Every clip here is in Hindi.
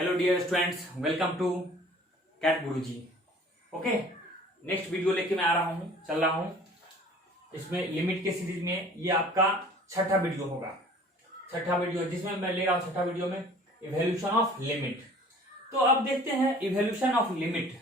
Hello dear students, welcome to CAT गुरुजी। ओके, नेक्स्ट वीडियो लेके मैं आ रहा हूँ, चल रहा हूँ। इसमें लिमिट के सीरीज में ये आपका छठा वीडियो होगा, छठा वीडियो जिसमें मैं ले रहा हूँ छठा वीडियो में इवोल्यूशन ऑफ लिमिट। तो अब देखते हैं evolution of limit.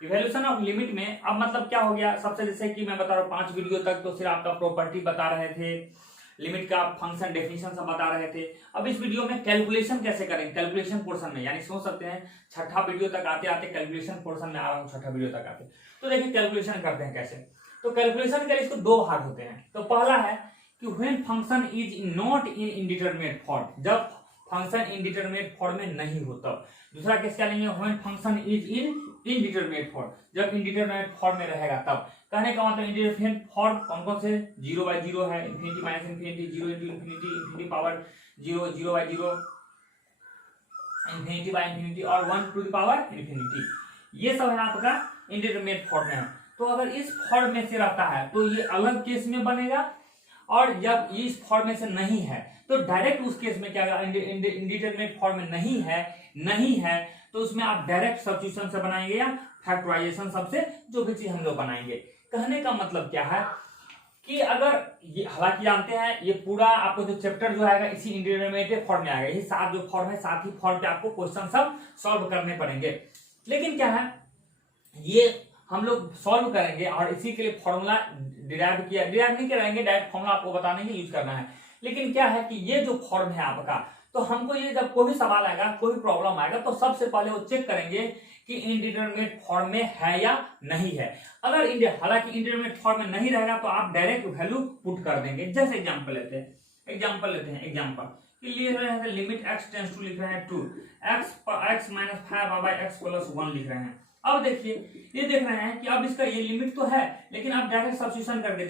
Evolution of limit में अब मतलब क्या हो गया, सबसे जैसे कि मैं बता रहा हूँ 5 वीडियो तक तो सिर्फ आपका प्रॉपर्टी बता रहे थे, लिमिट का फंक्शन डेफिनेशन सब बता रहे थे। अब इस वीडियो में कैलकुलेशन कैसे करें, कैलकुलेशन पोर्शन में, यानी सोच सकते हैं छठा वीडियो तक आते आते कैलकुलेशन पोर्शन में आ रहा हूँ, छठा वीडियो तक आते। तो देखिए कैलकुलेशन करते हैं कैसे। तो कैलकुलेशन के लिए इसको दो भाग होते हैं। तो पहला है कि when function is not in indeterminate form, जब फंक्शन इनडिटरमिनेट फॉर्म में नहीं होता। दूसरा केस क्या लेंगे, when function is in indeterminate form, जब इनडिटरमिनेट फॉर्म में रहेगा तब। कहने का मतलब इनडिटरमिनेट फॉर्म कौन कौन से, 0/0 है, infinity minus infinity, 0 into infinity, infinity power 0, 0/0, infinity by infinity और 1 to the पावर इन्फिनिटी। ये सब है आपका इनडिटरमिनेट फॉर्म में है। तो अगर इस फॉर्म में से रहता है तो ये अलग केस में बनेगा, और जब इस फॉर्म में से नहीं है तो डायरेक्ट उस केस में क्या, इंडिटरमिनेट फॉर्म में नहीं है तो उसमें आप डायरेक्ट सब्स्टिट्यूशन से बनाएंगे या फैक्टराइजेशन सबसे, जो भी चीज हम लोग बनाएंगे। कहने का मतलब क्या है कि अगर ये, हालांकि जानते हैं ये पूरा आपको जो चैप्टर जो आएगा इसी इंडिटरमिनेट फॉर्म में आएगा, यही 7 जो फॉर्म है 7 ही फॉर्म पे आपको क्वेश्चन सब सॉल्व करने पड़ेंगे। लेकिन क्या है, ये हम लोग सॉल्व करेंगे और इसी के लिए फॉर्मूला डिराइव नहीं कराएंगे, डायरेक्ट फॉर्मूला आपको बताने के यूज करना है। लेकिन क्या है कि ये जो फॉर्म है आपका, तो हमको ये जब कोई भी सवाल आएगा, कोई भी प्रॉब्लम आएगा, तो सबसे पहले वो चेक करेंगे कि इंडिटरमिनेट फॉर्म में है या नहीं है। अगर हालांकि इंडिटरमिनेट फॉर्म में नहीं रहेगा तो आप डायरेक्ट वैल्यू पुट कर देंगे। जैसे एग्जांपल लेते हैं कि लिए रहे हैं लिमिट x टेंड्स टू, लिख रहे हैं 2 x माइनस 5/x प्लस 1 लिख रहे हैं। अब देखिए ये देख रहे हैं कि अब इसका ये लिमिट तो है, लेकिन आप डायरेक्ट सब्स्टिट्यूशन करके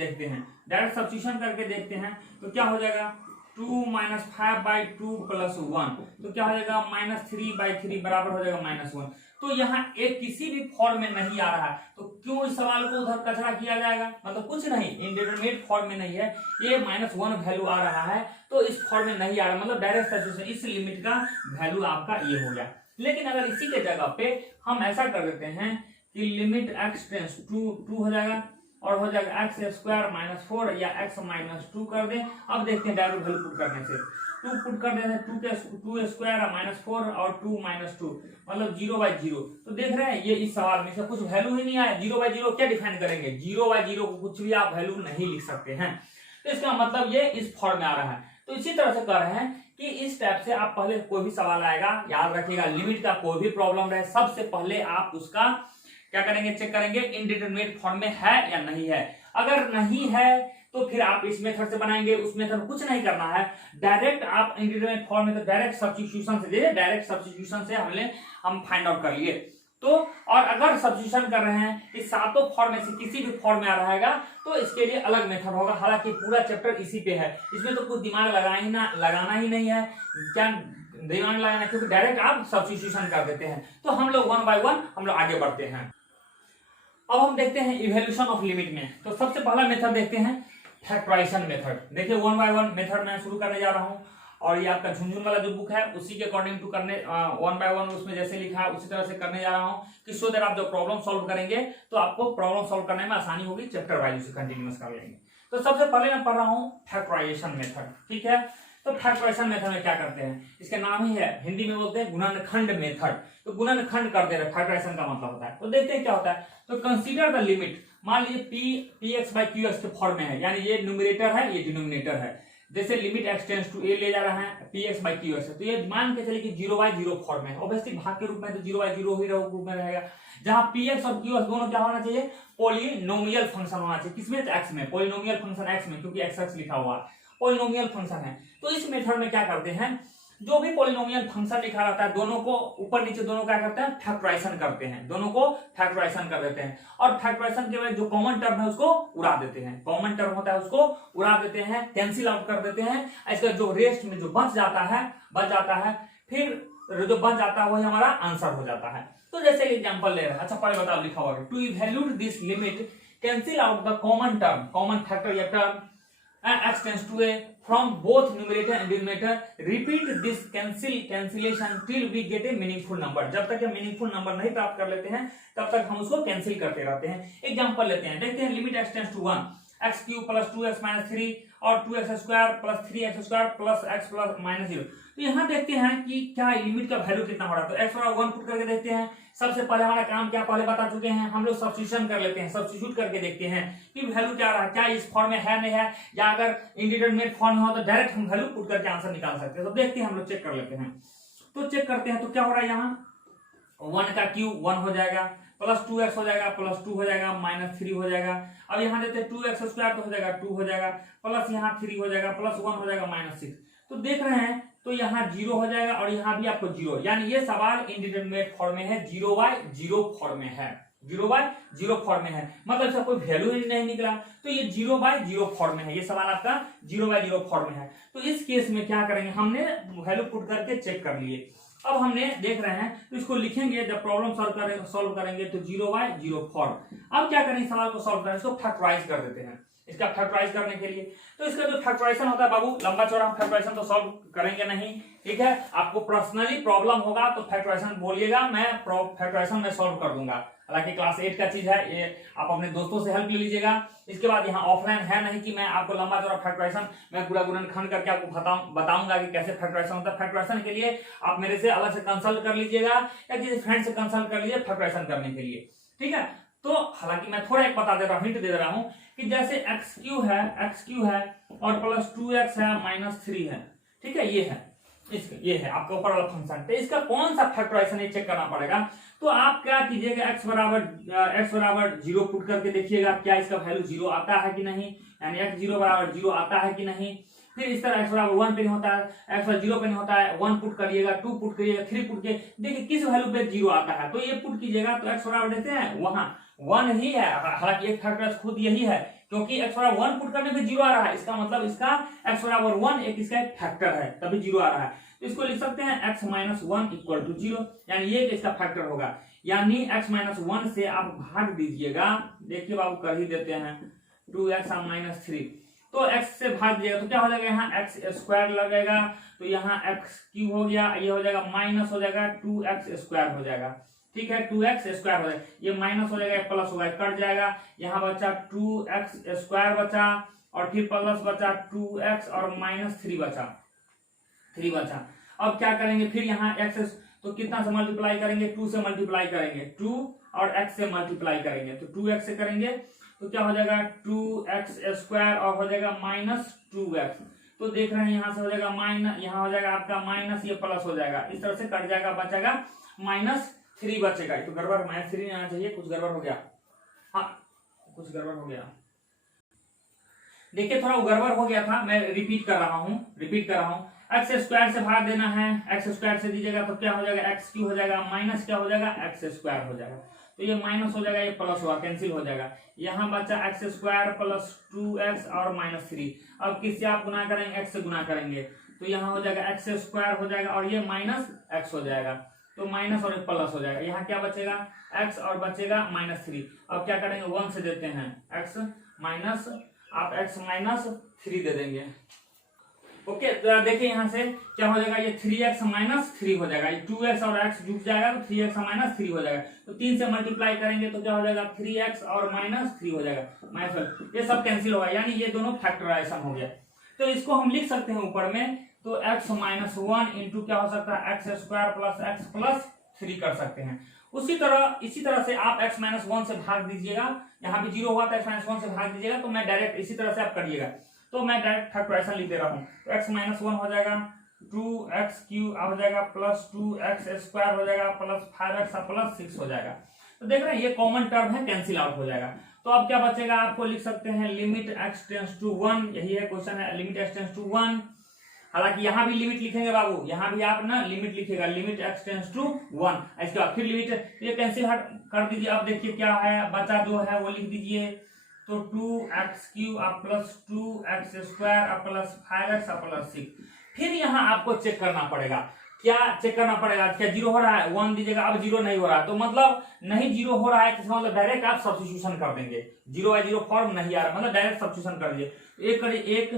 देखते हैं, तो क्या हो जाएगा 2 माइनस 5/2 प्लस 1, तो क्या हो जाएगा -3/3 बराबर हो जाएगा -1। तो यहाँ एक किसी भी फॉर्म में नहीं आ रहा है, तो क्यों इस सवाल को उधर कचरा किया जाएगा, मतलब कुछ नहीं, इंडिटरमिनेट फॉर्म में नहीं है, ये -1 वैल्यू आ रहा है तो इस फॉर्म में नहीं आ रहा, मतलब डायरेक्ट सब्स्टिट्यूशन, इस लिमिट का वैल्यू आपका ये हो गया। लेकिन अगर इसी के जगह पे हम ऐसा कर देते हैं कि लिमिट x टेंड्स टू 2 हो जाएगा और हो जाएगा x² - 4 या x - 2 कर दें। अब देखते हैं डायरेक्ट वैल्यू पुट करने से, 2 पुट कर देते हैं, 2² - 4 और 2 - 2 मतलब 0/0। तो देख रहे हैं ये इस सवाल में से कुछ वैल्यू ही नहीं आया। 0/0 क्या डिफाइन करेंगे, 0/0 को कुछ भी आप वैल्यू नहीं लिख सकते हैं, तो इसका मतलब ये इस फॉर्म में आ रहा है। तो इसी तरह से कर रहे हैं कि इस टाइप से आप पहले कोई भी सवाल आएगा, याद रखिएगा लिमिट का कोई भी प्रॉब्लम रहे, सबसे पहले आप उसका क्या करेंगे, चेक करेंगे इंडिटरमिनेट फॉर्म में है या नहीं है। अगर नहीं है तो फिर आप इस मेथड से बनाएंगे, उस मेथड कुछ नहीं करना है, डायरेक्ट आप इंडिटरमिनेट फॉर्म में तो डायरेक्ट सब्स्टिट्यूशन से डायरेक्ट सब्स्टिट्यूशन से हम फाइंड आउट कर लिए। तो और अगर सब्स्टिट्यूशन कर रहे हैं इस सातों फॉर्म में से किसी भी फॉर्म में आ रहेगा तो इसके लिए अलग मेथड होगा। हालांकि पूरा चैप्टर इसी पे है, इसमें तो कुछ दिमाग लगाना ही नहीं है, क्या दिमाग लगाना, क्योंकि डायरेक्ट आप सब्स्टिट्यूशन कर देते हैं। तो हम लोग 1 by 1 हम लोग आगे बढ़ते हैं। अब हम देखते हैं इवोल्यूशन ऑफ लिमिट में। तो सबसे पहला मेथड देखते हैं फैक्टराइजेशन मेथड। देखिए 1 by 1 मेथड मैं शुरू करने जा रहा हूं, और ये आपका झुनझुन वाला जो बुक है उसी के अकॉर्डिंग टू करने 1 by 1 उसमें जैसे लिखा है उसी तरह से करने जा रहा हूं कि सो दैट आप जब प्रॉब्लम सॉल्व करेंगे तो आपको प्रॉब्लम सॉल्व करने में आसानी होगी, चैप्टर वाइज उसे कंटिन्यूअस कर लेंगे। तो सबसे पहले मैं पढ़ रहा हूं फैक्टराइजेशन मेथड, ठीक है। तो फैक्टराइजेशन मेथड में क्या करते हैं, इसका नाम ही है, हिंदी में बोलते हैं गुणनखंड मेथड। तो गुणनखंड करते हैं, फैक्टराइजेशन का मतलब होता है। तो देखते हैं क्या होता है। तो कंसीडर द लिमिट, मान लीजिए px/qx के फॉर्म में है, यानी ये न्यूमरेटर है ये डिनोमिनेटर है। जैसे limit x tends to a ले जा रहा है px/qx, तो ये मान के चलिए कि 0/0 फॉर्म में है, ऑब्वियसली भाग के रूप में तो 0/0 ही रूप में रहेगा, जहां px और qx दोनों क्या होना चाहिए, पॉलिनोमियल फंक्शन होना चाहिए। किसमें, x में, पॉलिनोमियल फंक्शन x में, क्योंकि x लिखा हुआ है, पॉलिनोमियल फंक्शन है। तो इस मेथड में क्या करते हैं, जो भी पॉलिनोमियल फंक्शन लिखा रहता है दोनों को ऊपर नीचे दोनों क्या करते हैं, फैक्टराइजेशन करते हैं, दोनों को फैक्टराइजेशन कर देते हैं, और फैक्टराइजेशन के बाद जो कॉमन टर्म है उसको उड़ा देते हैं, कॉमन टर्म होता है उसको उड़ा देते हैं, कैंसिल आउट कर देते हैं। इसका जो रेस्ट में जो बच जाता है, फिर जो बच जाता है वही हमारा आंसर हो जाता है। तो जैसे एग्जांपल ले रहे हैं, अच्छा पहले बताओ लिखा हुआ है, to evaluate this limit cancel out the common term, common factor या term and x tends to a from both numerator and denominator. Repeat this cancellation till we get a meaningful number. जब तक हम मीनिंगफुल नंबर नहीं प्राप्त कर लेते हैं तब तक हम उसको कैंसिल करते रहते हैं। एग्जांपल लेते हैं, देखते हैं limit x tends to 1 x cube plus 2x minus 3 और 2x square plus 3x square plus x plus minus 0। तो यहाँ देखते हैं कि क्या लिमिट का वैल्यू कितना हो रहा है। तो x बराबर 1 पुट करके देखते हैं। सबसे पहले हमारा काम क्या पहले बता चुके हैं, हम लोग सब्स्टिट्यूशन कर लेते हैं, सब्स्टिट्यूट करके देखते हैं कि वैल्यू क्या आ रहा है, क्या इस फॉर्म में है नहीं है, या अगर इंडिटरमिनेट फॉर्म में हो तो डायरेक्ट हम वैल्यू पुट करके आंसर निकाल सकते हैं। तो देखते हैं, हम लोग चेक कर लेते हैं। तो चेक करते हैं तो क्या हो रहा है, यहाँ 1 का क्यूब 1 हो जाएगा, प्लस 2x हो जाएगा, प्लस 2 हो जाएगा, माइनस 3 हो जाएगा। अब यहाँ देते हैं 2x स्क्वायर तो हो जाएगा 2 हो जाएगा, प्लस यहाँ 3 हो जाएगा, प्लस 1 हो जाएगा, माइनस 6। तो देख रहे हैं तो यहाँ 0 हो जाएगा और यहाँ भी आपको 0, यानी ये सवाल इंडिटरमिनेट फॉर्म में है, 0/0 फॉर्म में है, 0/0 फॉर्म में है, मतलब इसका कोई वैल्यू ही नहीं निकला। तो ये 0/0 फॉर्म में है, ये सवाल आपका 0/0 फॉर्म में है। तो इस केस में क्या करेंगे, हमने वैल्यू पुट करके चेक कर लिए। अब हमने देख रहे हैं तो इसको लिखेंगे, जब प्रॉब्लम सॉल्व करेंगे तो 0/0 फॉर्म। अब क्या करेंगे, सवाल को सॉल्व करें, इसको फैक्टराइज कर देते हैं। इसका फैक्टराइज करने के लिए तो इसका जो फैक्टराइजेशन होता है बाबू, लंबा चौड़ा फैक्टराइजेशन तो सॉल्व करेंगे नहीं, ठीक है। आपको पर्सनली प्रॉब्लम होगा तो फैक्टराइजेशन बोलिएगा, मैं फैक्टराइजेशन में सॉल्व कर दूंगा। हालांकि क्लास 8 का चीज है, ये आप अपने दोस्तों से हेल्प ले लीजिएगा। इसके बाद यहाँ ऑफलाइन है नहीं कि मैं आपको लंबा चौड़ा फैक्टराइजेशन मैं पूरा गुणनखंड करके आपको बताऊंगा कि कैसे फैक्टराइजेशन होता है। फैक्टराइजेशन के लिए आप मेरे से अलग से कंसल्ट कर लीजिएगा या किसी फ्रेंड से कंसल्ट कर लीजिए फैक्टराइजेशन करने के लिए, ठीक है। तो हालांकि मैं थोड़ा एक बता दे रहा हूँ, हिंट दे रहा हूँ कि जैसे x क्यू है और प्लस 2x है माइनस 3 है, ठीक है, ये है आपका ऊपर वाला फंक्शन। तो इसका कौन सा फैक्टराइजेशन ये चेक करना पड़ेगा। तो आप क्या कीजिएगा, x बराबर 0 पुट करके देखिएगा क्या इसका वैल्यू 0 आता है कि नहीं, यानी x 0 बराबर 0 आता है कि नहीं। फिर इस तरह x बराबर 1 पे नहीं होता है, x बराबर 0 पे नहीं होता है, 1 पुट करिएगा, 2 पुट करिएगा, 3 पुट के देखिए किस वैल्यू पे 0 आता है। तो ये पुट कीजिएगा तो x बराबर देते हैं वहां 1 ही है। हालांकि एक फैक्टर खुद यही है, क्योंकि x बराबर 1 पुट करने पे 0 आ रहा है, इसका मतलब इसका x बराबर 1 एक इसका एक फैक्टर है, तभी 0 आ रहा है। तो इसको लिख सकते हैं x माइनस 1 इक्वल टू 0, यानी ये इसका फैक्टर होगा। यानी x माइनस 1 से आप भाग दीजिएगा, देखिए बाबू कर ही देते हैं, 2x माइनस 3, तो x से भाग दीजिएगा तो क्या हो जाएगा, यहाँ x स्क्वायर लगेगा, तो यहाँ x क्यूब हो गया, ये हो जाएगा माइनस हो जाएगा 2x स्क्वायर हो जाएगा, ठीक है, 2x स्क्वायर हो जाएगा, ये माइनस हो जाएगा, प्लस होगा, कट जाएगा, यहाँ बचा 2x स्क्वायर बचा और फिर प्लस बचा 2x और माइनस 3 बचा। अब क्या करेंगे, फिर यहाँ x तो कितना से मल्टीप्लाई करेंगे, 2 से मल्टीप्लाई करेंगे, 2 और x से मल्टीप्लाई करेंगे, तो 2x से करेंगे तो क्या हो जाएगा 2x स्क्वायर और हो जाएगा माइनस 2x। तो देख रहे हैं यहाँ से हो जाएगा माइनस, यहाँ हो जाएगा आपका माइनस, ये प्लस हो जाएगा, इस तरह से कट जाएगा, बचेगा माइनस 3 बचेगा। तो गड़बड़, माइनस 3 नहीं आना चाहिए, कुछ गड़बड़ हो गया, हाँ कुछ गड़बड़ हो गया, देखिए थोड़ा गड़बड़ हो गया था, मैं रिपीट कर रहा हूँ। x स्क्वायर से भाग देना है, x स्क्वायर से दीजिएगा तो क्या हो जाएगा, x क्यू हो जाएगा, माइनस क्या हो जाएगा, x स्क्वायर हो जाएगा, तो ये माइनस हो जाएगा, ये प्लस होगा, कैंसिल हो जाएगा, यहाँ बचा x स्क्वायर प्लस 2x और माइनस 3। अब किससे आप गुना करेंगे, x से गुना करेंगे, तो यहाँ हो जाएगा x स्क्वायर हो जाएगा और ये माइनस x हो जाएगा, तो माइनस और प्लस हो जाएगा, यहाँ क्या बचेगा, x और बचेगा माइनस 3। अब क्या करेंगे, 1 से देते हैं, x माइनस, आप x माइनस 3 दे देंगे, ओके। तो देखिए यहाँ से क्या हो जाएगा, ये 3x माइनस 3 हो जाएगा, ये 2x और x जुट जाएगा तो 3x माइनस 3 हो जाएगा, तो 3 से मल्टीप्लाई करेंगे तो क्या हो जाएगा, 3x और माइनस 3 हो जाएगा, माइनस, ये सब कैंसिल होगा, यानी ये दोनों फैक्टराइजेशन हो गया। तो इसको हम लिख सकते हैं ऊपर में, तो x माइनस 1 इंटू क्या हो सकता है, x square plus x plus 3 कर सकते हैं। इसी तरह से आप x माइनस 1 से भाग दीजिएगा, यहाँ भी 0 हुआ था, x माइनस 1 से भाग दीजिएगा, तो मैं डायरेक्ट इसी तरह से आप करिएगा, तो मैं डायरेक्ट फैक्टराइजेशन लिख दे रहा हूँ। तो x माइनस 1 हो जाएगा 2x क्यूब हो जाएगा प्लस 2x स्क्वायर हो जाएगा प्लस 5x प्लस 6 हो जाएगा। तो देख रहे हैं ये कॉमन टर्म है, कैंसिल आउट हो जाएगा। तो अब क्या बचेगा, आपको लिख सकते हैं लिमिट x टेंड्स टू 1, यही है क्वेश्चन है, लिमिट x टेंड्स टू 1। हालांकि यहाँ भी लिमिट लिखेंगे बाबू, यहाँ भी आप ना लिमिट लिखेगा, लिमिट x टेंड्स टू 1, इसके बाद फिर लिमिट, ये कैंसिल कर दीजिए। अब देखिए क्या है, बचा जो है वो लिख दीजिए, तो 2x cube plus 2x square plus 5x plus 6। फिर यहाँ आपको चेक करना पड़ेगा, क्या चेक करना पड़ेगा, क्या जीरो हो रहा है, 1 दीजिएगा, अब जीरो नहीं हो रहा है, तो मतलब नहीं जीरो हो रहा है, तो मतलब डायरेक्ट आप सब्स्टिट्यूशन कर देंगे, 0/0 फॉर्म नहीं आ रहा, मतलब डायरेक्ट सब्स्टिट्यूशन कर दीजिए। एक करिए, एक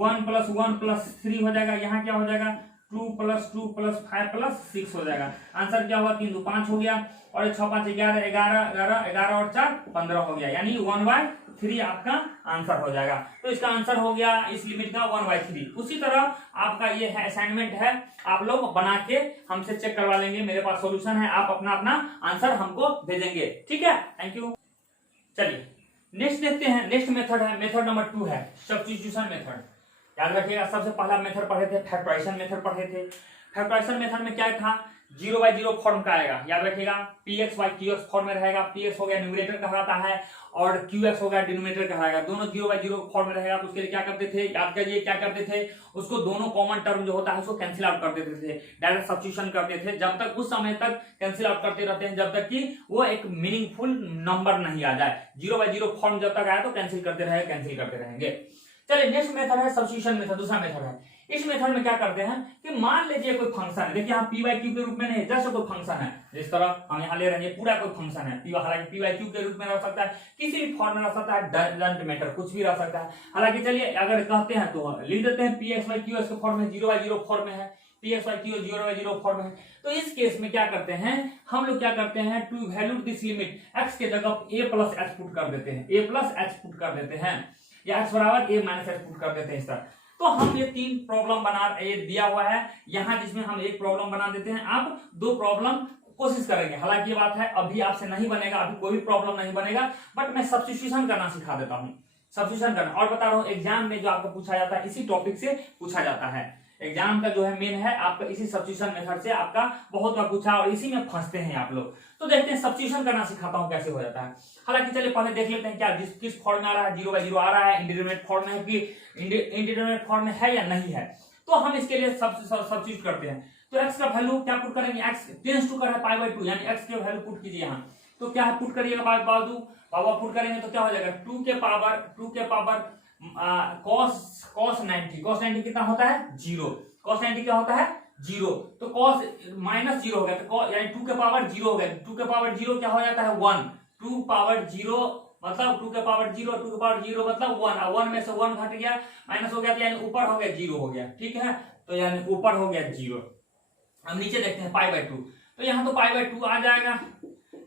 1 + 1 + 3 हो जाएगा, यहाँ क्या हो जाएगा 2 + 2 + 5 + 6 हो जाएगा। आंसर क्या हुआ, 3 2 5 हो गया, और 1 6 5 11 11 11 11 और 4 15 हो गया, यानी 1/3 आपका आंसर हो जाएगा। तो इसका आंसर हो गया इस लिमिट का 1/3। उसी तरह आपका ये है असाइनमेंट है, आप लोग बना के हमसे चेक करवा लेंगे, मेरे पास सॉल्यूशन है, आप अपना अपना आंसर हमको भेजेंगे, ठीक है। Thank you. चलिए नेक्स्ट देखते हैं, नेक्स्ट मेथड है, मेथड नंबर 2 है सब्स्टिट्यूशन मेथड। याद रखिएगा, सबसे पहला मेथड पढ़े थे फैक्टराइजेशन मेथड पढ़े थे। फैक्टराइजेशन मेथड में क्या था, 0/0 फॉर्म का आएगा, याद रखिएगा px/qx फॉर्म में रहेगा, px हो गया न्यूमरेटर कहलाता है और qx हो गया डिनोमिनेटर कहलाएगा, दोनों 0/0 फॉर्म में रहेगा। तो उसके लिए क्या करते थे, याद करिए क्या करते थे, उसको दोनों कॉमन टर्म जो होता है उसको कैंसिल आउट कर देते थे, डायरेक्ट सब्स्टिट्यूशन करते थे, जब तक उस समय तक कैंसिल आउट करते रहते हैं जब तक कि वो एक मीनिंगफुल नंबर नहीं आ जाए। 0/0 फॉर्म जब तक आया तो कैंसिल करते रहेंगे। चलिए नेक्स्ट मेथड है सब्स्टिट्यूशन मेथड, दूसरा मेथड है। इस मेथड में क्या करते हैं कि मान लीजिए कोई फंक्शन है, देखिए यहाँ p/q के रूप में नहीं, जैसे कोई फंक्शन है, जिस तरह हम यहाँ ले रहे हैं पूरा कोई फंक्शन है, हालांकि p/q के रूप में रह सकता है, किसी भी फॉर्म में रह सकता है, डजंट मैटर, कुछ भी रह सकता है। हालांकि चलिए अगर कहते हैं तो लिख देते हैं px/qx के फॉर्म में 0/0 फॉर्म में है, px/q 0/0 फॉर्म है। तो इस केस में क्या करते हैं हम लोग, क्या करते हैं to value this limit, x के जगह a + h पुट कर देते हैं, a + h पुट कर देते हैं, या x = a - h पुट कर देते हैं इस तरह। तो हम ये 3 प्रॉब्लम ये दिया हुआ है यहाँ, जिसमें हम एक प्रॉब्लम बना देते हैं, आप 2 प्रॉब्लम कोशिश करेंगे। हालांकि ये बात है अभी आपसे नहीं बनेगा, अभी कोई भी प्रॉब्लम नहीं बनेगा, बट मैं सब्स्टिट्यूशन करना सिखा देता हूँ, सब्स्टिट्यूशन करना। और बता रहा हूँ एग्जाम में जो आपको पूछा जाता है इसी टॉपिक से पूछा जाता है, एग्जाम का जो है मेन है आपका इसी सब्स्टिट्यूशन मेथड से आपका बहुत बार पूछा, और इसी में फंसते हैं आप लोग। तो देखते हैं सब्स्टिट्यूशन करना सिखाता हूं कैसे हो जाता है। हालांकि चलिए पहले देख लेते हैं क्या किस फॉर्म में आ रहा है, 0/0 आ रहा है, इंडिटरमिनेट फॉर्म में है कि इंडिटरमिनेट फॉर्म में है या नहीं है। तो हम इसके लिए सब्स्टिट्यूट करते हैं। तो x का वैल्यू क्या पुट करेंगे, x टेंड्स टू कर है π/2, यानी x के वैल्यू पुट कीजिए यहाँ। तो क्या है पुट करिएगा पावर पुट करेंगे तो क्या हो जाएगा 2 के पावर cos 90 कितना होता है 0, cos 90 क्या होता है 0, तो cos -0 हो गया, तो यानी 2 के पावर 0 हो गया, 2 के पावर 0 क्या हो जाता है 1, 2 पावर 0 मतलब 2 के पावर 0, 2 के पावर 0 मतलब 1, 1 में से 1 घट गया, माइनस हो गया, तो यानी ऊपर हो गया 0 हो गया, ठीक है। तो यानी ऊपर हो गया 0। हम नीचे देखते हैं π/2, तो यहाँ तो π/2 आ जाएगा,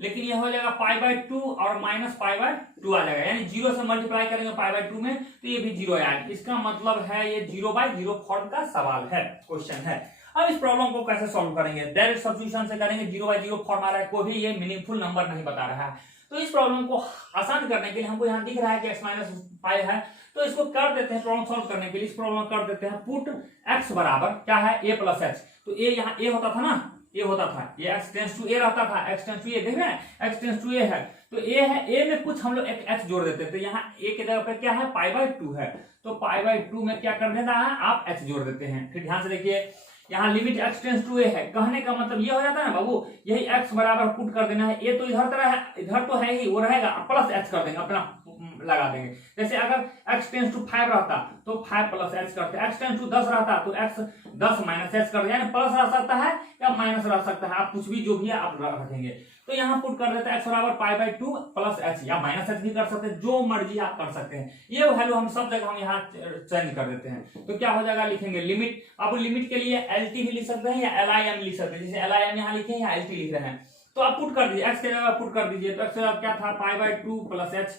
लेकिन ये हो जाएगा π/2 और -π/2 आ जाएगा, यानी 0 से मल्टीप्लाई करेंगे π/2 में तो ये भी 0 आएगा। इसका मतलब है ये 0/0 फॉर्म का सवाल है, क्वेश्चन है। अब इस प्रॉब्लम को कैसे सॉल्व करेंगे, डायरेक्ट सब्स्टिट्यूशन से करेंगे, 0/0 फॉर्म आ रहा है, कोई भी ये मीनिंगफुल नंबर नहीं बता रहा है। तो इस प्रॉब्लम को आसान करने के लिए हमको यहाँ दिख रहा है कि x - π है, तो इसको कर देते हैं, प्रॉब्लम सॉल्व करने के लिए इस प्रॉब्लम कर देते हैं पुट x बराबर क्या है a + h। तो a यहाँ a होता था ना, a होता था, ये x टेंड्स टू a रहता था, x टेंड्स टू a, देख रहे हैं x टेंड्स टू a है, तो a है, a में कुछ हम लोग एक x जोड़ देते, तो यहाँ a के जगह पे क्या है π/2 है, तो π/2 में क्या कर देना है आप h जोड़ देते हैं। फिर ध्यान से देखिए यहाँ limit x tends to a है, कहने का मतलब ये हो जाता है ना बाबू, यही x बराबर पुट कर देना है, a तो इधर तरह है, इधर तो है ही, वो रहेगा प्लस h कर देंगे, अपना लगा देंगे। जैसे अगर x टेंड्स टू 5 रहता तो 5 + h करते, x टेंड्स टू 10 रहता तो x 10 - h कर, यानी प्लस रह सकता है या माइनस रह सकता है, आप कुछ भी जो भी है आप रखेंगे। तो यहाँ पुट कर देते हैं x बराबर π/2 + h, या -h भी कर सकते हैं, जो मर्जी आप कर सकते हैं। ये वैल्यू हम सब जगह हम यहाँ चेंज कर देते हैं, तो क्या हो जाएगा लिखेंगे लिमिट। अब लिमिट के लिए LT भी लिख सकते हैं या LIM लिख सकते हैं, जैसे LIM यहाँ लिखे या LT लिख रहे हैं, तो आप पुट कर दीजिए, x के जगह पुट कर दीजिए, तो x जगह क्या था π/2 + h,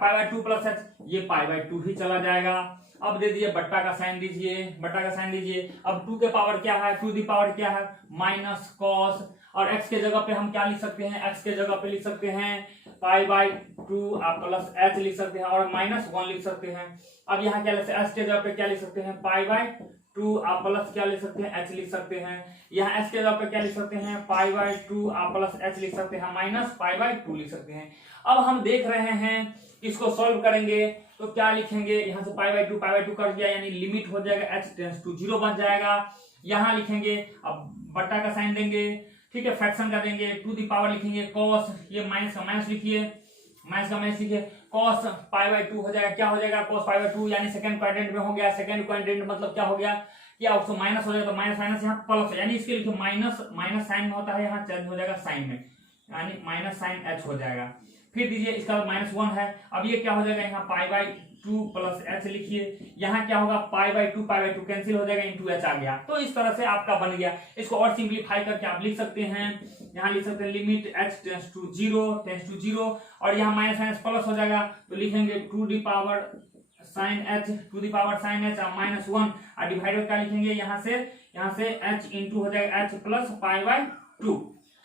π/2 + h, ये π/2 ही चला जाएगा। अब दे दीजिए बट्टा का साइन दीजिए, अब 2 के पावर क्या है, 2 दी पावर क्या है -cos, और x के जगह पे हम क्या लिख सकते हैं, x के जगह पे लिख सकते हैं π/2 प्लस h लिख सकते हैं, और -1 लिख सकते हैं। अब यहाँ क्या लिख सकते हैं, h के जगह पे क्या लिख सकते हैं π/2 प्लस क्या लिख सकते हैं h लिख सकते हैं, यहाँ h के जगह पे क्या लिख सकते हैं π/2 प्लस h लिख सकते हैं, -π/2 लिख सकते हैं। अब हम देख रहे हैं इसको सॉल्व करेंगे तो क्या लिखेंगे, यहाँ से π/2 कर दिया, यानी लिमिट हो जाएगा h टेंड्स टू 0 बन जाएगा। यहाँ लिखेंगे, अब बट्टा का साइन देंगे, ठीक है, फ्रैक्शन का देंगे, 2 दी पावर लिखेंगे, cos, ये माइनस का माइनस लिखिए, cos π/2 हो जाएगा, क्या हो जाएगा cos π/2, यानी सेकंड क्वाड्रेंट में हो गया, सेकंड क्वाड्रेंट मतलब क्या हो गया या ऑप्शन माइनस हो जाएगा तो माइनस माइनस यहाँ प्लस, यानी इसके लिखिए माइनस माइनस साइन में होता है, यहाँ चेंज हो जाएगा साइन में, यानी माइनस साइन एच हो जाएगा। फिर दीजिए इसका -1 है, अब ये क्या हो जाएगा, यहाँ π/2 प्लस एच लिखिए, यहाँ क्या होगा π/2 कैंसिल हो जाएगा, इंटू एच आ गया। तो इस तरह से आपका बन गया। इसको और सिंप्लीफाई करके आप लिख सकते हैं, यहाँ लिख सकते हैं लिमिट h टेंड्स टू 0 और यहाँ माइनस माइनस प्लस हो जाएगा, तो लिखेंगे 2 sin h -1 और डिवाइडेड क्या लिखेंगे, यहाँ से h इंटू हो जाएगा h प्लस π/2,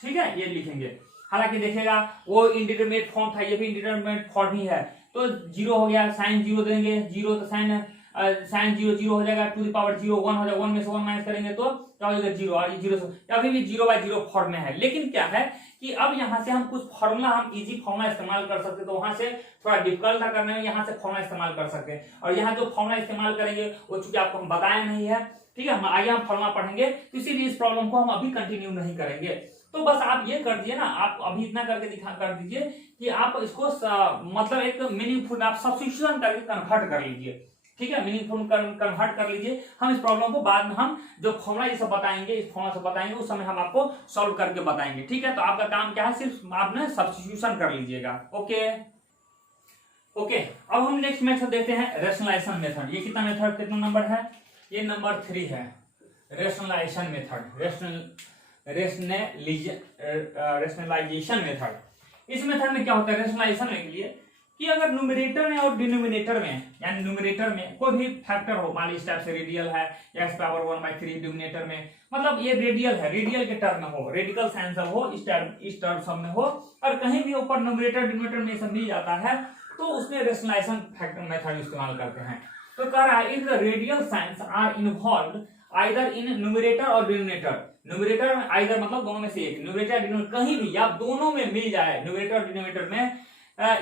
ठीक है, ये लिखेंगे। हालांकि देखेगा वो इंडिटरमिनेट फॉर्म था, ये भी इंडिटरमिनेट फॉर्म ही है, तो 0 हो गया, साइन 0 देंगे, 0 तो साइन 0 हो जाएगा, टू द पावर 0 1 हो जाएगा, 1 में से 1 माइनस करेंगे तो क्या हो जाएगा 0, और ये 0 से अभी भी 0/0 फॉर्म में है। लेकिन क्या है कि अब यहाँ से हम कुछ फॉर्मूला, हम इजी फॉर्मूला इस्तेमाल कर सकते हैं, तो वहां से थोड़ा डिफिकल्ट था करने में, यहाँ से फॉर्मूला इस्तेमाल कर सकते हैं। और यहाँ जो फॉर्मूला इस्तेमाल करेंगे वो चूंकि आपको हम बताया नहीं है, ठीक है, हम आगे हम फॉर्मूला पढ़ेंगे, तो इसीलिए इस प्रॉब्लम को हम अभी कंटिन्यू नहीं करेंगे। तो बस आप ये कर दीजिए ना, आप अभी इतना करके दिखा कर दीजिए कि आप इसको मतलब एक मीनिंगफुल आप सब्स्टिट्यूशन करके कन्वर्ट कर लीजिए, ठीक है, मीनिंगफुल कन्वर्ट कर लीजिए। हम इस प्रॉब्लम को बाद में हम जो फॉर्मूला ये सब बताएंगे, इस फॉर्मूला से बताएंगे, उस समय हम आपको सॉल्व करके बताएंगे, ठीक है। तो आपका काम क्या है, सिर्फ आपने सब्स्टिट्यूशन कर लीजिएगा। ओके, अब हम नेक्स्ट मेथड देखते हैं, रेशनलाइजेशन मेथड। ये कितना नंबर है, ये नंबर 3 है, रेशनलाइजेशन मेथड, रेशनलाइजेशन मेथड। इस मेथड में क्या होता है रेशनलाइजेशन के लिए, कि अगर न्यूमरेटर में और डिनोमिनेटर में, यानी न्यूमरेटर में कोई भी फैक्टर हो, मान लीजिए इस टाइप से रेडियल है x पावर 1/3, डिनोमिनेटर में मतलब ये रेडियल है, रेडियल के टर्म में हो, रेडिकल साइन सब हो, इस टर्म सब में हो, और कहीं भी ऊपर न्यूमरेटर डिनोमिनेटर में सब मिल जाता है, तो उसमें रेशनलाइजेशन फैक्टर मेथड इस्तेमाल करते हैं। तो कह रहा है if the radical signs are involved either in numerator और डिनोमिनेटर, न्यूमरेटर में आइदर मतलब दोनों में से एक, न्यूमरेटर डिनोमिनेटर कहीं भी या दोनों में मिल जाए, न्यूमरेटर और डिनोमिनेटर में,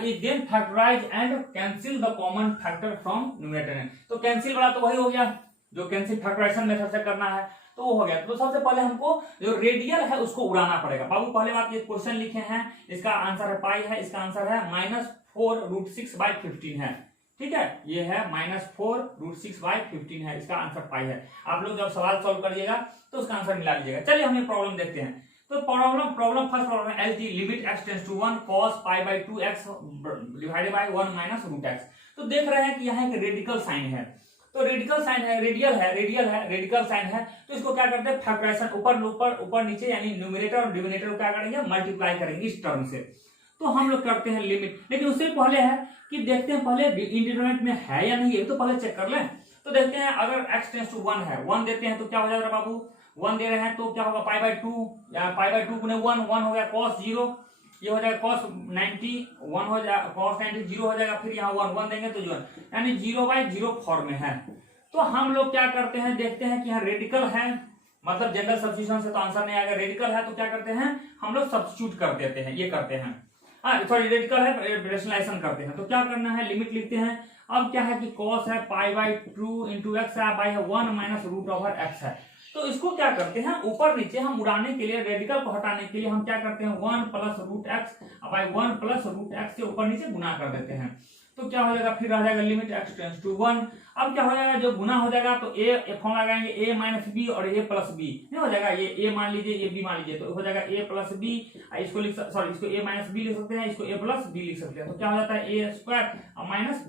is then factorize and cancel the common factor from numerator. तो कैंसिल वाला तो वही हो गया जो कैंसिल फैक्टराइजेशन मेथड से करना है, तो वो हो गया। तो सबसे पहले हमको जो रेडियल है उसको उड़ाना पड़ेगा। बाबू पहले बात ये क्वेश्चन लिखे हैं, इसका आंसर है पाई है, इसका आंसर है -4√6/15 है, ठीक है, ये है -4√6/15 है, इसका आंसर पाई है। आप लोग जब सवाल सॉल्व करिएगा तो उसका आंसर मिला लीजिएगा। चलिए हम ये प्रॉब्लम देखते हैं। तो प्रॉब्लम फर्स्ट प्रॉब्लम है LT limit x tends to 1 cos π/2x divided by 1 -√x। तो देख रहे हैं कि यहाँ एक रेडिकल साइन है, तो रेडिकल साइन है, रेडिकल साइन है, तो इसको क्या करते हैं फैक्टराइजेशन, ऊपर नीचे, यानी न्यूमरेटर और डिनोमिनेटर को क्या करेंगे मल्टीप्लाई करेंगे इस टर्म से। तो हम लोग करते हैं लिमिट, लेकिन उससे पहले है कि देखते हैं पहले इंडिटरमिनेट में है या नहीं है, तो पहले चेक कर लें। तो देखते हैं अगर x टेंड्स टू 1 है, 1 देते हैं तो क्या हो जाएगा बाबू, 1 दे रहे हैं तो क्या होगा π/2, या π/2 गुने 1 हो गया cos 0, ये हो जाएगा cos 90, 1 हो जाएगा cos 90 0 हो जाएगा, फिर यहाँ 1 देंगे तो 0, यानी 0/0 फॉर्म में है। तो हम लोग क्या करते हैं, देखते हैं कि यहाँ रेडिकल है, मतलब जनरल सब्स्टिट्यूशन से तो आंसर नहीं आएगा, रेडिकल है तो क्या करते हैं हम लोग सब्स्टिट्यूट कर देते हैं, ये करते हैं, सॉरी रेडिकल है रेशनलाइजेशन करते हैं। तो क्या करना है, लिमिट लिखते हैं। अब क्या है कि cos है π/2 इंटू एक्स है, बाई है 1 -√x है। तो इसको क्या करते हैं ऊपर नीचे हम उड़ाने के लिए, रेडिकल को हटाने के लिए हम क्या करते हैं 1 +√x बाई 1 +√x से ऊपर नीचे गुना कर देते हैं। तो क्या हो जाएगा, फिर आ जाएगा लिमिट x टेंड्स टू 1। अब क्या हो जाएगा, जो गुना हो जाएगा तो a फॉर्म लगाएंगे a - b और a + b, नहीं हो जाएगा, ये a मान लीजिए, ये b मान लीजिए, तो हो जाएगा a + b, इसको इसको a - b लिख सकते हैं, इसको a + b लिख सकते हैं। तो क्या हो जाता है a² -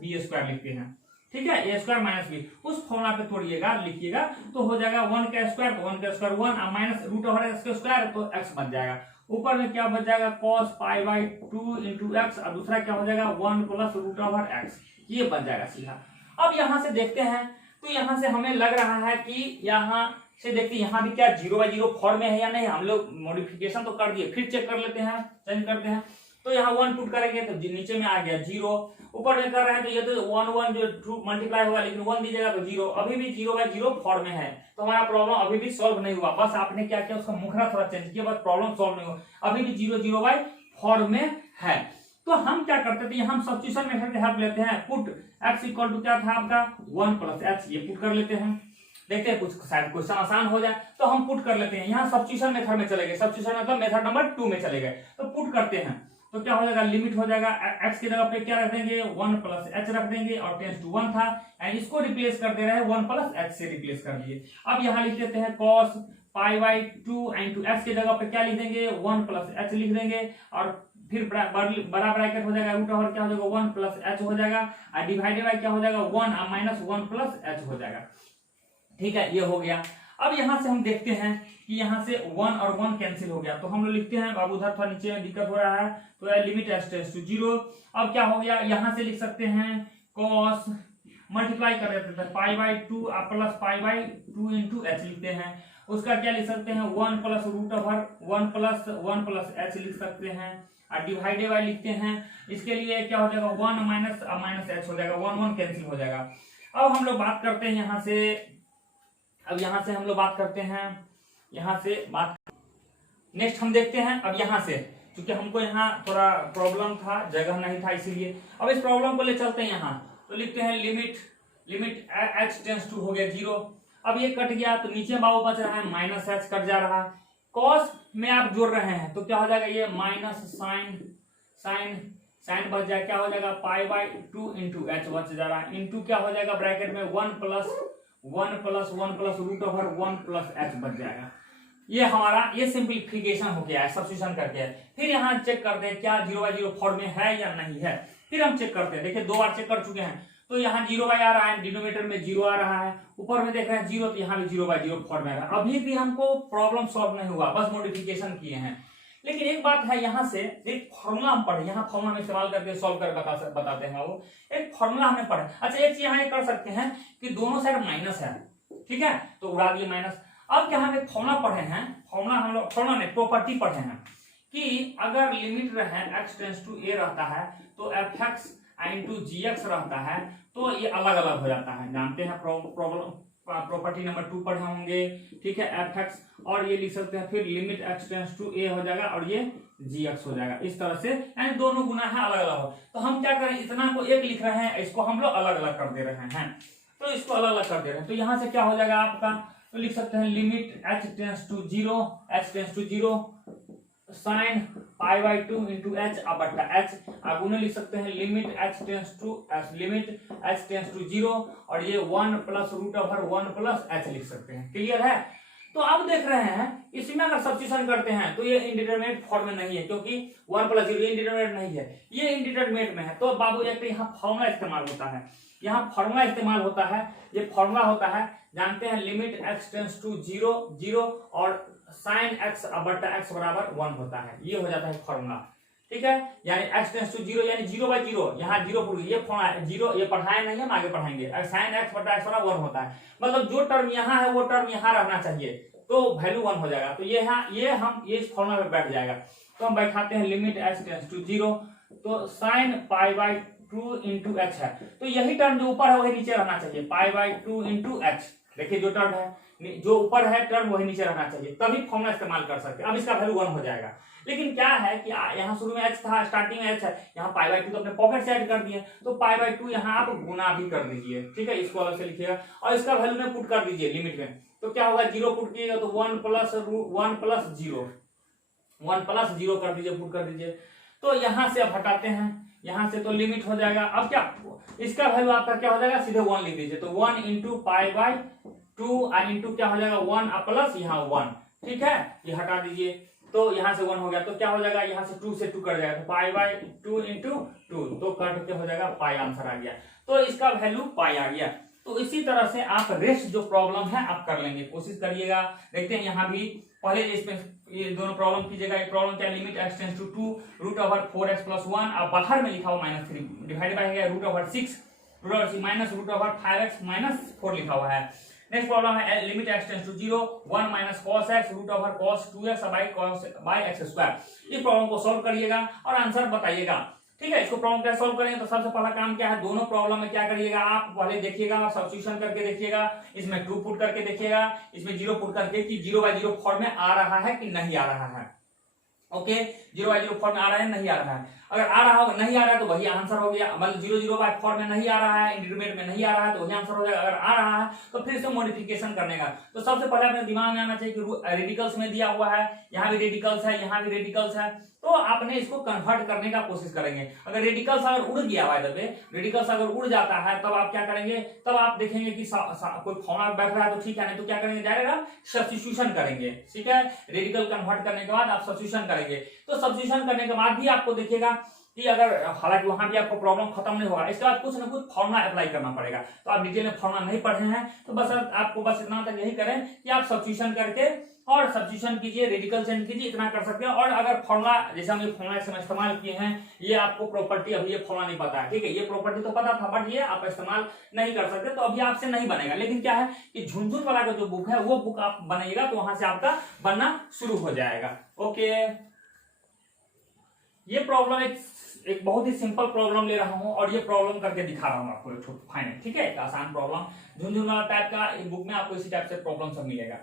b² लिखते हैं, ठीक है, a² - b उस फॉर्मूला पे तोड़िएगा, लिखिएगा, तो हो जाएगा 1 का स्क्वायर, तो 1 का स्क्वायर 1 -√x का स्क्वायर, तो x बन जाएगा। ऊपर में क्या बच जाएगा cos π/2 इंटू x, और दूसरा क्या हो जाएगा 1 +√x, ये बन जाएगा सीधा। अब यहां से देखते हैं, तो यहां से हमें लग रहा है कि यहां से देखते हैं यहाँ भी क्या 0/0 फॉर्म में है या नहीं। हम लोग मॉडिफिकेशन तो कर दिए, फिर चेक कर लेते हैं, चेंज करते हैं। तो यहाँ 1 पुट करेंगे तो नीचे में आ गया 0, ऊपर में कर रहे हैं तो ये तो 1 जो 2 मल्टीप्लाई होगा, लेकिन 1 दीजिएगा तो 0, अभी भी 0/0 फॉर्म में है। तो हमारा प्रॉब्लम अभी भी सॉल्व नहीं हुआ, बस आपने क्या किया उसका मुखरा थोड़ा चेंज किया, बस प्रॉब्लम सॉल्व नहीं हुआ, अभी भी 0/0 फॉर्म में है। तो हम क्या करते थे, हम सब्स्टिट्यूशन मेथड की हेल्प लेते हैं। पुट x इक्वल टू क्या था आपका 1 + h, ये पुट कर लेते हैं, देखते हैं कुछ शायद क्वेश्चन आसान हो जाए, तो हम पुट कर लेते हैं। यहाँ सब्स्टिट्यूशन मेथड में चले गए, सब्स्टिट्यूशन मतलब मेथड नंबर 2 में चले गए, तो पुट करते हैं। तो क्या हो जाएगा, लिमिट हो जाएगा x की जगह पे क्या रख देंगे 1 प्लस h रख देंगे, और टेंस टू 1 था एंड इसको रिप्लेस कर दे रहे हैं 1 प्लस h से रिप्लेस कर दिए। अब यहाँ लिख देते हैं cos π/2 इनटू x की जगह पे क्या लिख देंगे 1 प्लस h लिख देंगे, और फिर बड़ा ब्रैकेट हो जाएगा रूट ओवर क्या हो जाएगा 1 प्लस h हो जाएगा, और डिवाइडेड बाय क्या हो जाएगा 1 माइनस 1 प्लस h हो जाएगा। ठीक है, ये हो गया। अब यहां से हम देखते हैं कि यहां से 1 और 1 कैंसिल हो गया, तो हम लोग लिखते हैं, बाबू उधर थोड़ा नीचे में दिक्कत हो रहा है, तो लिमिट s टेंड्स टू 0। अब क्या हो गया, यहां से लिख सकते हैं cos मल्टीप्लाई कर देते हैं π/2 प्लस π/2 इंटू h लिखते हैं, उसका क्या लिख सकते हैं 1 plus root over 1 plus h लिख सकते हैं, और डिवाइडेड बाय लिखते हैं, इसके लिए क्या हो जाएगा 1 माइनस h हो जाएगा, 1 कैंसिल हो जाएगा। अब हम लोग बात करते हैं यहां से, अब यहां से हम लोग बात करते हैं, यहां से बात नेक्स्ट हम देखते हैं। अब यहां से क्योंकि हमको यहाँ थोड़ा प्रॉब्लम था, जगह नहीं था, इसीलिए अब इस प्रॉब्लम को ले चलते हैं यहाँ, तो लिखते हैं लिमिट h टेंड्स टू हो गया 0। अब ये कट गया तो नीचे बाबू बच रहा है माइनस h कट जा रहा है, कॉस में आप जोड़ रहे हैं तो क्या हो जाएगा ये माइनस साइन बच जाएगा, क्या हो जाएगा π/2 इंटू h बच जा रहा है, इंटू क्या हो जाएगा ब्रैकेट में 1 plus root over 1 plus h बच जाएगा। ये हमारा ये सिंप्लीफिकेशन हो गया है, सब्स्टिट्यूशन करके है। फिर यहाँ चेक करते हैं क्या 0/0 फॉर्म में है या नहीं है, फिर हम चेक करते हैं। देखिए 2 बार चेक कर चुके हैं, तो यहाँ 0/, आ रहा है, डिनोमिनेटर में 0 आ रहा है, ऊपर में देख रहे हैं 0, तो यहाँ भी 0/0 फॉर्म में आ रहा है। अभी भी हमको प्रॉब्लम सॉल्व नहीं हुआ, बस मॉडिफिकेशन किए हैं। लेकिन एक बात है, यहाँ से एक फॉर्मूला हम पढ़े, यहाँ फॉर्मूला में इस्तेमाल करके सॉल्व कर बताते हैं वो एक फॉर्मूला हमने पढ़ा। अच्छा एक चीज यहाँ कर सकते हैं कि दोनों साइड माइनस है, ठीक है, तो उड़ा दिए माइनस। अब क्या हम एक फॉर्मूला पढ़े हैं, फॉर्मूला ने प्रॉपर्टी पढ़े हैं कि अगर लिमिट रहे x टेंड्स टू a रहता है तो fx इंटू gx रहता है, तो ये अलग अलग हो जाता है, जानते हैं प्रॉपर्टी नंबर 2 पढ़े होंगे, ठीक है, fx, और ये लिख सकते हैं फिर limit x tends to a हो जाएगा और ये gx हो जाएगा, इस तरह से, यानी दोनों गुना है अलग अलग हो। तो हम क्या करें, इतना को एक लिख रहे हैं, इसको हम लोग अलग अलग कर दे रहे हैं, तो इसको अलग अलग कर दे रहे हैं। तो यहाँ से क्या हो जाएगा आपका, तो लिख सकते हैं limit h tends to 0 sine π/2 into h बटा h, आगुने लिख सकते हैं लिमिट h टेंड्स टू 0 और ये 1 plus root over 1 plus h लिख सकते हैं। क्लियर है? तो अब देख रहे हैं इसमें अगर सब्स्टिट्यूशन करते हैं तो ये इंडिटरमिनेट फॉर्म में नहीं है, क्योंकि 1 प्लस 0 ये इंडिटरमिनेट नहीं है, ये इंडिटरमिनेट में है। तो बाबू एक यहाँ फॉर्मूला इस्तेमाल होता है, यहाँ फॉर्मूला इस्तेमाल होता है, ये फॉर्मूला होता है, जानते हैं लिमिट x टेंड्स टू 0 और साइन x बटा x बराबर 1 होता है, ये हो जाता है फॉर्मूला, ठीक है। यानी x टेंड्स टू 0 यानी 0/0, यहाँ 0 पुट ये 0 ये पढ़ाए नहीं, हम आगे पढ़ाएंगे। साइन x बटा x बराबर 1 होता है, मतलब जो टर्म यहाँ है वो टर्म यहाँ रहना चाहिए, तो वैल्यू 1 हो जाएगा। तो ये इस फॉर्मूला में बैठ जाएगा। तो हम बैठाते हैं लिमिट x टेंड्स टू 0, तो साइन π/2 इंटू h है, तो यही टर्म जो ऊपर है वही नीचे रहना चाहिए, π/2 इंटू h। देखिए जो टर्म है, जो ऊपर है टर्म वही नीचे रहना चाहिए, तभी फॉर्मूला इस्तेमाल कर सकते हैं। अब इसका वैल्यू 1 हो जाएगा। लेकिन क्या है कि यहाँ शुरू में h था, स्टार्टिंग में h है, यहाँ π/2 तो अपने पॉकेट से ऐड कर दिए, तो π/2 यहाँ आप गुना भी कर दीजिए, ठीक है, इसको अलग से लिखिएगा और इसका वैल्यू में पुट कर दीजिए लिमिट में। तो क्या होगा, 0 पुट कीजिएगा तो 1 प्लस 0 कर दीजिए, पुट कर दीजिए। तो यहाँ से अब हटाते हैं, यहाँ से तो लिमिट हो जाएगा। अब क्या इसका वैल्यू आपका क्या हो जाएगा, सीधे 1 लिख दीजिए, तो 1 इंटू π/2 इंटू क्या हो जाएगा 1 प्लस यहाँ 1, ठीक है, ये हटा दीजिए, तो यहाँ से 1 हो गया। तो क्या हो जाएगा, यहाँ से 2 से 2 कट जाएगा, तो π/2 इंटू 2, तो कट के हो जाएगा पाई, आंसर आ गया। तो इसका वैल्यू पाई आ गया। तो इसी तरह से आप रेस्ट जो प्रॉब्लम है आप कर लेंगे, कोशिश करिएगा। देखते हैं यहाँ भी पहले इसमें ये दोनों प्रॉब्लम कीजिएगा। ये प्रॉब्लम क्या, limit x tends to 2 root over 4x plus 1, अब बाहर में लिखा हुआ -3 divide by root over 6 minus root over 5x minus 4 लिखा हुआ है। नेक्स्ट प्रॉब्लम है limit x tends to 0 1 minus cos x root over cos 2x by x square. इस प्रॉब्लम को सॉल्व करिएगा और आंसर बताइएगा, ठीक है। इसको प्रॉब्लम क्या सॉल्व करेंगे, तो सबसे पहला काम क्या है, दोनों प्रॉब्लम में क्या करिएगा, आप पहले देखिएगा, सब्स्टिट्यूशन करके देखिएगा, इसमें 2 पुट करके देखिएगा, इसमें 0 पुट करके कि 0/0 फॉर्म में आ रहा है कि नहीं आ रहा है। ओके, 0/0 फॉर्म में आ रहा है नहीं आ रहा है, अगर आ रहा हो नहीं आ रहा है तो वही आंसर हो गया। मतलब 0/0 फॉर्म में नहीं आ रहा है, इंटरमीडिएट में नहीं आ रहा है, तो वही आंसर हो जाएगा। अगर आ रहा है तो फिर से मॉडिफिकेशन करने का। तो सबसे पहले अपने दिमाग में आना चाहिए कि रेडिकल्स में दिया हुआ है, यहाँ भी रेडिकल्स है, यहाँ भी रेडिकल्स है, तो आपने इसको कन्वर्ट करने का कोशिश करेंगे। अगर रेडिकल्स अगर उड़ गया बाय द वे, रेडिकल्स अगर उड़ जाता है तब आप क्या करेंगे, तब आप देखेंगे कि कोई फॉर्मूला बैठ रहा है तो ठीक है, नहीं तो क्या करेंगे, डायरेक्ट आप सब्स्टिट्यूशन करेंगे। ठीक है, रेडिकल कन्वर्ट करने के बाद आप सब्स्टिट्यूशन करेंगे। तो सब्स्टिट्यूशन करने के बाद भी आपको देखिएगा कि अगर, हालांकि वहां भी आपको प्रॉब्लम खत्म नहीं होगा, इसके बाद कुछ ना कुछ फॉर्मुला अप्लाई करना पड़ेगा। तो आप डिटेल में फॉर्मुला नहीं पढ़े हैं तो बस आपको बस इतना तक यही करें कि आप सब्स्टिट्यूशन करके और सब्स्टिट्यूशन कीजिए, रेडिकल चेंज कीजिए, इतना कर सकते हैं। और अगर फॉर्मुला, जैसे हम ये फॉर्मुला इस्तेमाल किए हैं, ये आपको प्रॉपर्टी अभी ये फॉर्मुला नहीं पता है, ठीक है, ये प्रॉपर्टी तो पता था बट ये आप इस्तेमाल नहीं कर सकते, तो अभी आपसे नहीं बनेगा। लेकिन क्या है कि झुनझुन वाला का जो बुक है वो बुक आप बनाइएगा तो वहां से आपका बनना शुरू हो जाएगा। ओके, ये प्रॉब्लम एक बहुत ही सिंपल प्रॉब्लम ले रहा हूं और ये प्रॉब्लम करके दिखा रहा हूं आपको एक फाइनल, ठीक है, एक आसान प्रॉब्लम झुनझुन वाला टाइप का बुक में आपको इसी टाइप से प्रॉब्लम सब मिलेगा।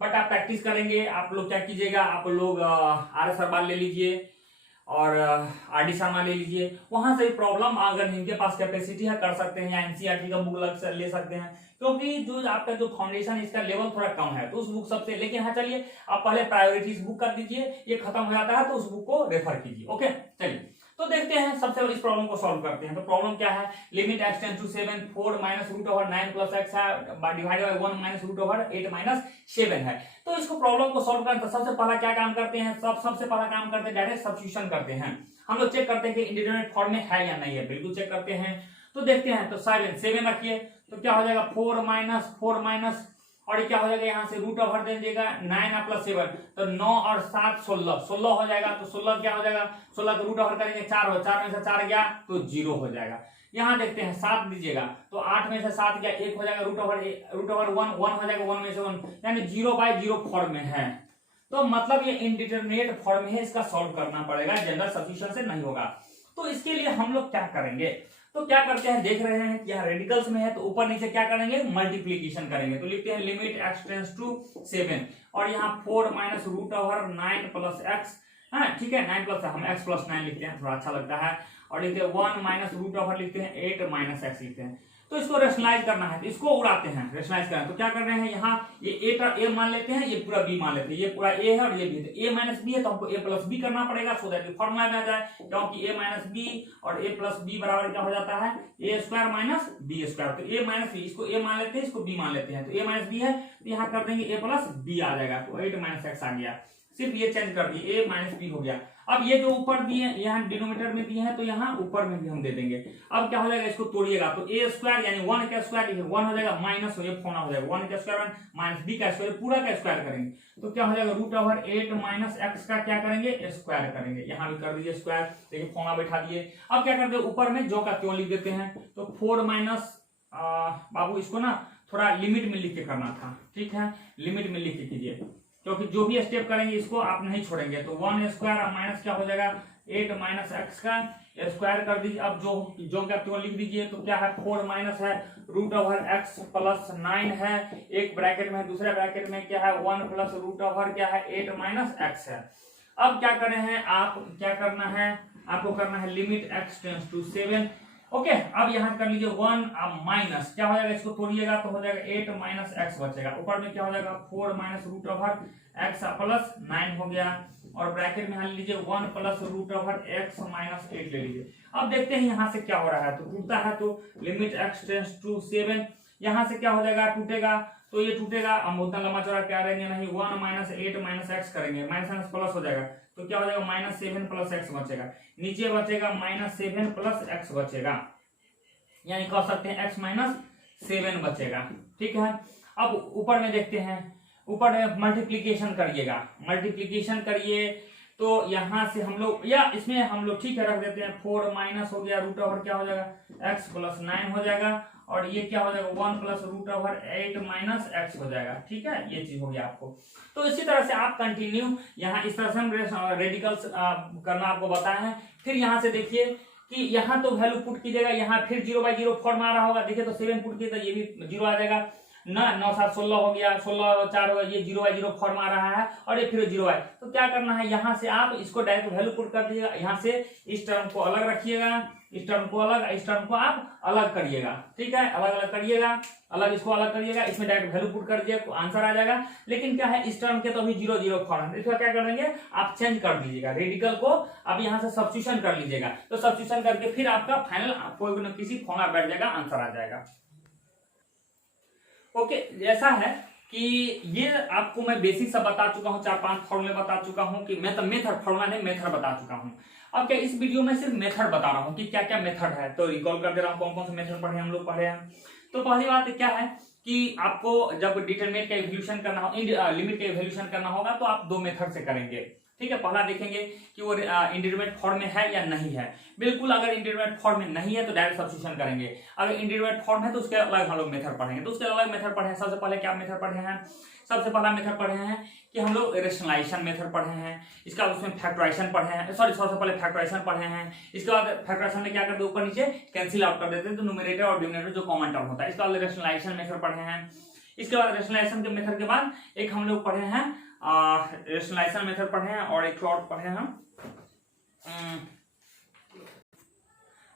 बट आप प्रैक्टिस करेंगे, आप लोग क्या कीजिएगा, आप लोग आर एस अरबाल ले लीजिए और आर डी शर्मा ले लीजिए, वहां से प्रॉब्लम अगर इनके पास कैपेसिटी है कर सकते हैं, या एनसीईआरटी का बुक ले सकते हैं, क्योंकि जो आपका जो फाउंडेशन इसका लेवल थोड़ा कम है तो उस बुक सबसे। लेकिन हाँ चलिए, आप पहले प्रायोरिटीज बुक कर दीजिए, ये खत्म हो जाता है तो उस बुक को रेफर कीजिए। ओके, चलिए तो देखते हैं, सबसे इस प्रॉब्लम को सॉल्व करते हैं। तो प्रॉब्लम क्या है, limit x tends to 7 4 minus root over 9 plus x है divided by 1 minus root over 8 minus 7 है। तो इसको प्रॉब्लम को सॉल्व करते हैं, सबसे पहला क्या काम करते हैं, सबसे पहला काम करते हैं डायरेक्ट सब्स्टिट्यूशन करते हैं। हम लोग चेक करते हैं कि इंडिटरमिनेट फॉर्म में है या नहीं है, बिल्कुल चेक करते हैं। तो देखते हैं, तो 7 रखिए तो क्या हो जाएगा 4 माइनस और ये क्या हो जाएगा, यहाँ से रूट ओवर दे दीजिएगा 9 प्लस 7, तो 9 और 7 16 हो जाएगा। तो 16 क्या हो जाएगा, 16 को रूट ओवर करेंगे 4 हो, 4 में से 4 गया तो 0 हो जाएगा। यहाँ देखते हैं 7 दीजिएगा तो 8 में से 7 गया 1 हो जाएगा, रूट ओवर 1 हो जाएगा, 1 में से 1 यानी 0/0 फॉर्म में है। तो मतलब ये इंडिटरमिनेट फॉर्म है, इसका सॉल्व करना पड़ेगा, जनरल सब्स्टिट्यूशन से नहीं होगा। तो इसके लिए हम लोग क्या करेंगे, तो क्या करते हैं, देख रहे हैं कि यहाँ रेडिकल्स में है तो ऊपर नीचे क्या करेंगे, मल्टीप्लीकेशन करेंगे। तो लिखते हैं लिमिट x टेंड्स टू 7 और यहाँ 4 minus root over 9 plus x, हाँ ठीक है, 9 प्लस हम x प्लस 9 लिखते हैं, थोड़ा अच्छा लगता है। और लिखते हैं 1 माइनस रूट ओवर लिखते हैं 8 माइनस x लिखते हैं। तो इसको रेशनलाइज करना है, तो इसको उड़ाते हैं, रेशनलाइज करना है। तो क्या कर रहे हैं, यहाँ ये a मान लेते हैं, ये पूरा b मान लेते हैं, ये पूरा a है और ये b है, तो a माइनस b है तो हमको a प्लस b करना पड़ेगा सो दैट फॉर्मूला में आ जाए, क्योंकि a माइनस b और a प्लस b बराबर क्या हो जाता है, a square minus b square. तो a माइनस b, इसको a मान लेते हैं, इसको b मान लेते हैं, तो a माइनस b है तो यहाँ कर देंगे a प्लस b आ जाएगा, तो 8 माइनस x आ गया, सिर्फ ये चेंज कर दिए, a माइनस b हो गया। अब ये जो ऊपर दिए यहाँ डिनोमिनेटर में दिए हैं तो यहाँ ऊपर में भी हम दे देंगे। अब क्या हो जाएगा, इसको तोड़िएगा तो a स्क्वायर यानी 1 का स्क्वायर 1 हो जाएगा, माइनस हो फोना हो जाएगा 1 का स्क्वायर माइनस b का स्क्वायर, पूरा का स्क्वायर करेंगे तो क्या हो जाएगा, रूट ओवर 8 माइनस x का क्या करेंगे, स्क्वायर करेंगे। यहाँ भी कर दीजिए स्क्वायर, देखिए फोना बैठा दिए। अब क्या करते हैं, ऊपर में जो का त्यों लिख देते हैं, तो 4 माइनस, बाबू इसको ना थोड़ा लिमिट में लिख के करना था, ठीक है, लिमिट में लिख के कीजिए, क्योंकि जो भी स्टेप करेंगे इसको आप नहीं छोड़ेंगे। तो 1 स्क्वायर माइनस क्या हो जाएगा 8 माइनस x का स्क्वायर कर दीजिए। अब जो का त्यों लिख दीजिए, तो क्या है 4 माइनस है रूट ओवर x प्लस 9 है, एक ब्रैकेट में, दूसरे ब्रैकेट में क्या है 1 प्लस रूट ओवर क्या है 8 माइनस x है। अब क्या कर रहे हैं आप, क्या करना है आपको, करना है limit x tends to 7। Okay, अब यहाँ कर लीजिए 1 माइनस क्या हो जाएगा, इसको तोड़िएगा तो हो जाएगा 8 माइनस x बचेगा, ऊपर में क्या हो जाएगा 4 minus root over x plus 9 हो गया, और ब्रैकेट में यहाँ लीजिए 1 plus root over x minus 8 ले लीजिए। अब देखते हैं यहाँ से क्या हो रहा है, तो टूटता है तो लिमिट x टेंड्स टू 7, यहाँ से क्या हो जाएगा, टूटेगा तो ये टूटेगा, हम उतना लंबा चौड़ा क्या रहेंगे नहीं, 1 माइनस 8 माइनस x करेंगे, माइनस प्लस हो जाएगा तो क्या हो जाएगा माइनस 7 प्लस x बचेगा, नीचे बचेगा माइनस 7 प्लस x बचेगा, यानी कह सकते हैं x माइनस 7 बचेगा, ठीक है। अब ऊपर में देखते हैं, ऊपर में मल्टीप्लीकेशन करिएगा, मल्टीप्लीकेशन करिए तो यहाँ से हम लोग, या इसमें हम लोग ठीक है रख देते हैं, 4 माइनस हो गया रूट ओवर क्या हो जाएगा x प्लस 9 हो जाएगा, और ये क्या हो जाएगा 1 plus root over 8 minus x हो जाएगा, ठीक है, ये चीज हो गया आपको। तो इसी तरह से आप कंटिन्यू यहाँ इस तरह से रेडिकल्स करना आपको बताया है। फिर यहाँ से देखिए कि यहाँ तो वैल्यू पुट कीजिएगा, यहाँ फिर 0/0 फॉर्म आ रहा होगा, देखिए तो 7 पुट किए तो ये भी 0 आ जाएगा, ना 9 7 16 हो गया, 16 4 हो, ये 0/0 फॉर्म आ रहा है और ये फिर 0 है। तो क्या करना है, यहाँ से आप इसको डायरेक्ट वैल्यू पुट कर दीजिएगा, यहाँ से इस टर्म को अलग रखिएगा, इस टर्म को अलग, इस टर्म को आप अलग करिएगा, ठीक है, अलग अलग करिएगा, अलग इसको अलग करिएगा, इसमें डायरेक्ट वैल्यू पुट कर दिया तो आंसर आ जाएगा। लेकिन क्या है, इस टर्म के तो अभी 0/0 फॉर्म है, इसका क्या करेंगे, आप चेंज कर दीजिएगा, रेडिकल को आप यहाँ से सब्स्टिट्यूशन कर लीजिएगा। तो सब्स्टिट्यूशन करके फिर आपका फाइनल कोई न किसी फॉर्मूला बैठ जाएगा, आंसर आ जाएगा। ओके, ऐसा है कि ये आपको मैं बेसिक सब बता चुका हूँ, 4-5 फॉर्मूले बता चुका हूँ कि मेथड, फॉर्मूला नहीं मेथड बता चुका हूँ। अब क्या इस वीडियो में सिर्फ मेथड बता रहा हूँ कि क्या क्या मेथड है, तो रिकॉल कर दे रहा हूँ कौन कौन से मेथड पढ़े हम लोग पढ़े हैं। तो पहली बात क्या है कि आपको जब डिटरमिनेंट का इवोल्यूशन करना हो, लिमिट का इवोल्यूशन करना होगा तो आप 2 मेथड से करेंगे, ठीक है। पहला देखेंगे कि वो इंडिटरमिनेट फॉर्म में है या नहीं है। बिल्कुल अगर इंडिटरमिनेट फॉर्म में नहीं है तो डायरेक्ट सब्स्टिट्यूशन करेंगे, अगर इंडिटरमिनेट फॉर्म है तो उसके अलग हम लोग मेथड पढ़ेंगे। तो उसके अलग मेथड पढ़े हैं। सबसे पहले क्या मेथड पढ़े हैं, सबसे पहला मेथड पढ़े हैं कि हम लोग रेशनलाइजेशन मेथड पढ़े हैं, इसके बाद उसमें फैक्टराइजेशन पढ़े हैं, सॉरी सबसे पहले फैक्टराइजेशन पढ़े हैं। इसके बाद फैक्टराइजेशन में क्या करते हैं, ऊपर नीचे कैंसिल आउट कर देते हैं, तो न्यूमरेटर और डिनोमिनेटर जो कॉमन टर्म होता है। इसके बाद रेशनलाइजेशन मेथड पढ़े हैं। इसके बाद रेशनलाइजेशन के मेथड के बाद एक हम लोग पढ़े हैं रेशनलाइजेशन मेथड पढ़े हैं और एक और पढ़े हैं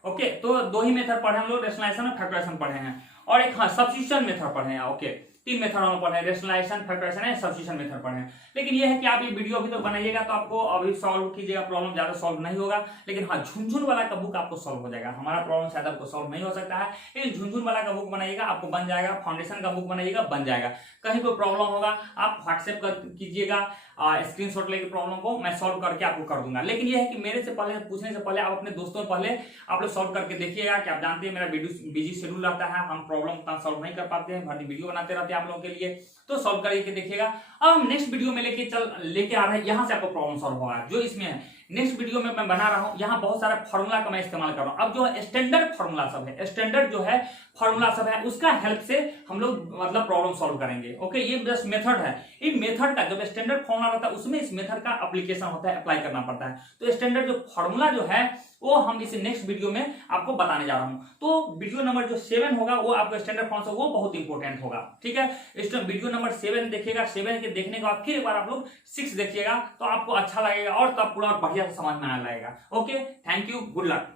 ओके, तो 2 ही मेथड पढ़े हम लोग, रेशनलाइजेशन और फैक्टराइजेशन पढ़े हैं और एक सब्स्टिट्यूशन मेथड पढ़े हैं। ओके, 3 मेथड हम पढ़े हैं, rationalization, factorization and substitution method पढ़े हैं। लेकिन ये है कि आप ये वीडियो अभी तो बनाइएगा तो आपको अभी सॉल्व कीजिएगा, प्रॉब्लम ज्यादा सॉल्व नहीं होगा। लेकिन हाँ, झुनझुन वाला का बुक आपको सॉल्व हो जाएगा। हमारा प्रॉब्लम शायद आपको सॉल्व नहीं हो सकता है, लेकिन झुनझुन वाला का बुक बनाइएगा आपको बन जाएगा। फाउंडेशन का बुक बनाइएगा बन जाएगा। कहीं कोई प्रॉब्लम होगा आप व्हाट्सएप कीजिएगा, स्क्रीनशॉट लेके प्रॉब्लम को मैं सॉल्व करके आपको कर दूंगा। लेकिन यह है कि मेरे से पहले पूछने से पहले आप अपने दोस्तों पहले आप लोग सॉल्व करके देखिएगा कि आप जानते हैं मेरा बिजी शेड्यूल रहता है, हम प्रॉब्लम उतना सॉल्व नहीं कर पाते हैं, भरती वीडियो बनाते रहते हैं आप लोगों के लिए, तो सॉल्व करके देखिएगा। अब हम नेक्स्ट वीडियो में लेके आ रहे हैं, यहाँ से आपको प्रॉब्लम सॉल्व होगा जो इसमें है। नेक्स्ट वीडियो में मैं बना रहा हूं, यहाँ बहुत सारा फॉर्मूला का मैं इस्तेमाल कर रहा हूं। अब जो स्टैंडर्ड फॉर्मूला सब है, स्टैंडर्ड जो है फॉर्मूला सब है, उसका हेल्प से हम लोग मतलब प्रॉब्लम सॉल्व करेंगे। ओके, ये जस्ट मेथड है। इन मेथड का जब स्टैंडर्ड फॉर्मूला रहता है उसमें इस मेथड का एप्लीकेशन होता है, अप्लाई करना पड़ता है। तो स्टैंडर्ड जो फॉर्मूला जो है वो हम इस नेक्स्ट वीडियो में आपको बताने जा रहा हूं। तो वीडियो नंबर जो 7 होगा वो आपको स्टैंडर्ड फॉर्मूला वो बहुत इंपॉर्टेंट होगा, ठीक है। इस वीडियो नंबर 7 देखिएगा, 7 के देखने के बाद फिर एक बार आप लोग 6 देखिएगा तो आपको अच्छा लगेगा और तब पूरा बढ़िया से समझ में आ जाएगा। Okay, thank you, good luck.